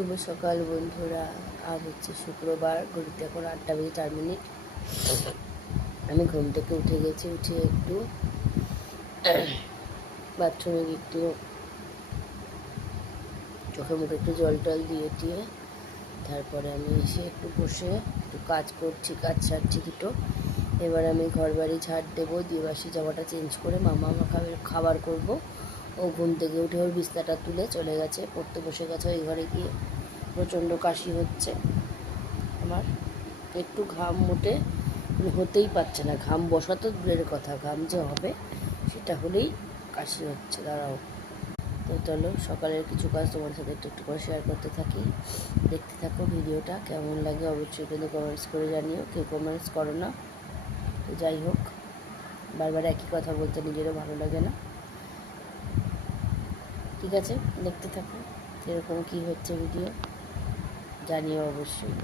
শুভ সকাল বন্ধুরা। আজ হচ্ছে শুক্রবার, ঘড়িতে এখন 8:04। আমি ঘুম থেকে উঠে গেছি। উঠে একটু বাথরুমে একটু চোখে মুখে একটু জল টল দিয়ে তারপরে আমি এসে একটু বসে একটু কাজ করছি, কাজ সারছি দুটো। এবার আমি ঘর বাড়ি ঝাড় দেবো, দিয়ে বাসি জামাটা চেঞ্জ করে মামা খাবার করব। ও ঘুম থেকে উঠে ওর বিছনাটা তুলে চলে গেছে, পড়তে বসে গেছে ওই ঘরে গিয়ে। প্রচণ্ড কাশি হচ্ছে আমার, একটু ঘাম মোটে হতেই পারছে না। ঘাম বসা তো দূরের কথা, ঘাম যে হবে সেটা হলেই কাশি হচ্ছে। দাঁড়াও, তো চলো সকালের কিছু কাজ তোমার সাথে একটু একটু করে শেয়ার করতে থাকি। দেখতে থাকো ভিডিওটা। কেমন লাগে অবশ্যই কিন্তু কমেন্টস করে জানিও। কেউ কমেন্টস করো না, তো যাই হোক, বারবার একই কথা বলতে নিজেরও ভালো লাগে না। ঠিক আছে, দেখতে থাকো এরকম কী হচ্ছে ভিডিও, জানিও অবশ্যই।